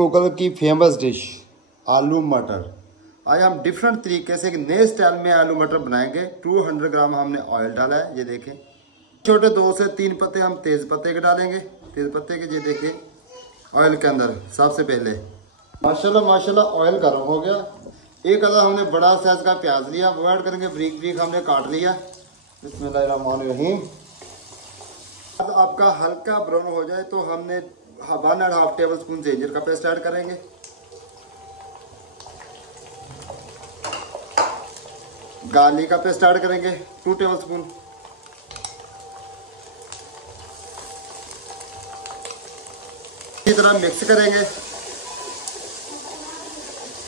मुगल की famous dish आलू मटर। आज हम डिफरेंट तरीके से एक नए स्टाइल में आलू मटर बनाएंगे। 200 ग्राम हमने ऑयल डाला है, ये देखें। छोटे 2 से 3 पत्ते हम तेज पत्ते के डालेंगे। तेज पत्ते के ये देखें ऑयल के अंदर। सबसे पहले माशाल्लाह ऑयल गर्म हो गया। एक अदर हमने बड़ा साइज का प्याज लिया, वो ऐड करेंगे। ब्रीक ब्रीक हमने काट लिया। बिस्मिल्लाहिर्रहमानिर्रहीम। अब आपका हल्का ब्राउन हो जाए तो हमने 1.5 टेबल स्पून जिंजर का पेस्ट ऐड करेंगे। गार्लिक का पेस्ट ऐड करेंगे 2 टेबल स्पून। इसी तरह मिक्स करेंगे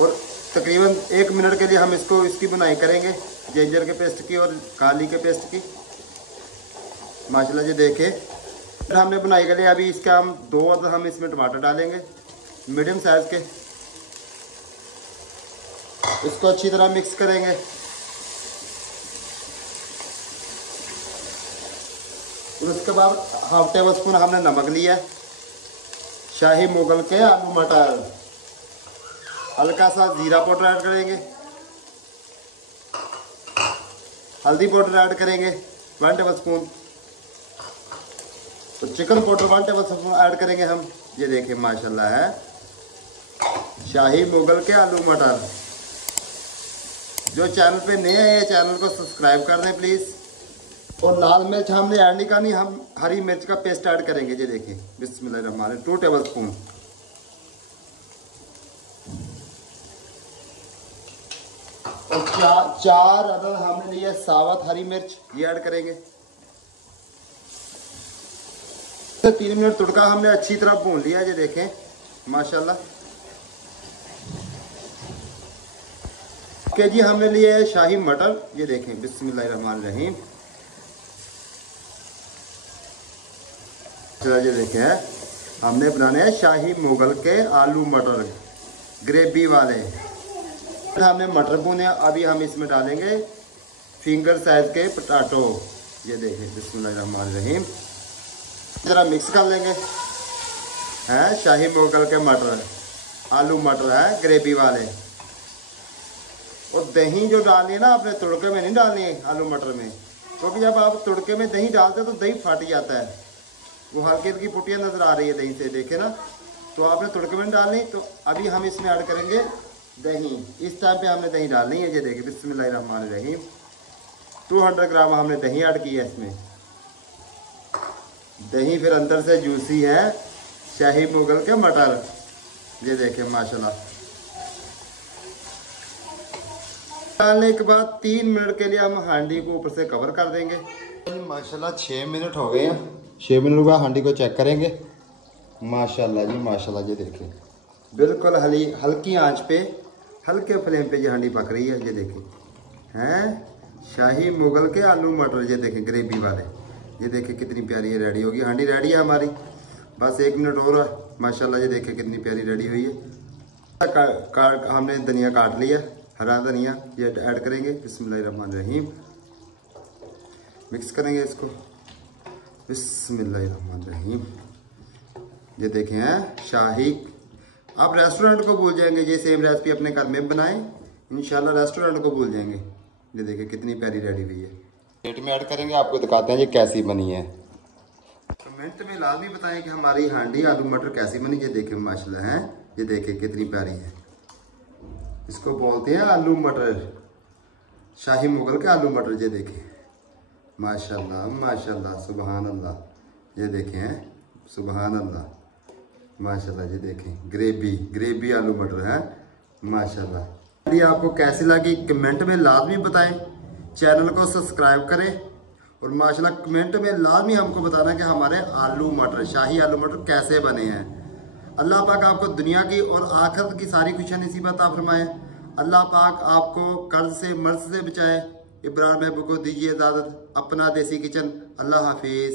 और तकरीबन 1 मिनट के लिए हम इसकी बुनाई करेंगे, जिंजर के पेस्ट की और गार्लिक के पेस्ट की। माशाल्लाह जी देखें हमने बुनाई के लिए अभी इसका हम 2 अदद हम इसमें टमाटर डालेंगे मीडियम साइज के। इसको अच्छी तरह मिक्स करेंगे। और उसके बाद 1/2 टेबल स्पून हमने नमक लिया। शाही मुगल के आलू मटर। हल्का सा जीरा पाउडर ऐड करेंगे। हल्दी पाउडर ऐड करेंगे 1 टेबल स्पून। तो chicken powder 1 table spoon add करेंगे हम। ये देखिए माशाल्लाह है शाही मुगल के आलू मटर। जो चैनल पे नए हैं ये चैनल को सब्सक्राइब कर दें प्लीज। और लाल मिर्च हमने ऐड नहीं करनी, हम हरी मिर्च का पेस्ट ऐड करेंगे। ये देखिए बिस्मिल्लाहिर्रहमानिर्रहीम 2 टेबल स्पून। और 4 अदद हमने लिए साबुत हरी मिर्च, ये ऐड करेंगे। 3 मिनट तुड़का हमने अच्छी तरह भून लिया। ये देखें माशाल्लाह। जी हमने लिए है शाही मटर। ये देखें बिस्मिल्लाहिर्रहमानिर्रहीम। ये देखें हमने बनाने हैं शाही मुगल के आलू मटर ग्रेवी वाले। हमने मटर भुने, अभी हम इसमें डालेंगे फिंगर साइज के पोटैटो। ये देखें बिस्मिल्लाहिर्रहमानिर्रहीम। जरा मिक्स कर लेंगे। हैं शाही मुगल के मटर आलू मटर है ग्रेवी वाले। और दही जो डालनी है ना आपने तुड़के में नहीं डालनी है आलू मटर में, क्योंकि जब आप तुड़के में दही डालते हैं तो दही फट जाता है। वो हल्की हल्की पुटियाँ नजर आ रही है दही से, देखे ना। तो आपने तुड़के में डालनी। तो अभी हम इसमें ऐड करेंगे दही। इस टाइम पे हमने दही डालनी है। ये देखिए बिस्मिल्लाहिर्रहमानिर्रहीम 200 ग्राम हमने दही ऐड की है इसमें। दही फिर अंदर से जूसी है शाही मुगल के मटर। ये देखें माशाल्लाह। डालने के बाद 3 मिनट के लिए हम हांडी को ऊपर से कवर कर देंगे। माशाल्लाह 6 मिनट हो गए हैं। 6 मिनट बाद हांडी को चेक करेंगे। माशाल्लाह जी माशाल्लाह। ये देखें बिल्कुल हल्की आंच पे हल्के फ्लेम पे ये हांडी पक रही है। ये देखें हैं शाही मुगल के आलू मटर। ये देखें ग्रेवी वाले। ये देखें कितनी प्यारी है रेडी होगी। हांडी रेडी है हमारी। बस 1 मिनट और है। माशाल्लाह ये देखें कितनी प्यारी रेडी हुई है। हमने धनिया काट लिया, हरा धनिया, ये ऐड करेंगे। बिस्मिल्लाहिर्रहमानिर्रहीम। मिक्स करेंगे इसको। बिस्मिल्लाहिर्रहमानिर्रहीम। ये देखें हैं शाही। आप रेस्टोरेंट को भूल जाएंगे। ये सेम रेसिपी अपने घर में बनाएं, इंशाल्लाह रेस्टोरेंट को भूल जाएंगे। ये देखिए कितनी प्यारी रेडी हुई है। प्लेट में ऐड करेंगे, आपको दिखाते हैं ये कैसी बनी है। कमेंट में लाजमी बताएं कि हमारी हांडी आलू मटर कैसी बनी। ये देखें माशाल्लाह है। ये देखें कितनी प्यारी है। इसको बोलते हैं आलू मटर, शाही मुगल के आलू मटर। ये देखें माशाल्लाह माशाल्लाह सुबहान अल्लाह। ये देखें सुबहान अल्लाह माशाल्लाह। ये देखें ग्रेवी आलू मटर है माशाल्लाह। ये आपको कैसी लगी कमेंट में लाजमी बताएं। चैनल को सब्सक्राइब करें और माशाल्लाह कमेंट में लाजमी हमको बताना कि हमारे आलू मटर शाही आलू मटर कैसे बने हैं। अल्लाह पाक आपको दुनिया की और आखिरत की सारी खुशियां नसीबत आप फरमाए। अल्लाह पाक आपको कर्ज से मर्ज से बचाए। इब्राहिम महबूब को दीजिए इजाज़त। अपना देसी किचन। अल्लाह हाफिज़।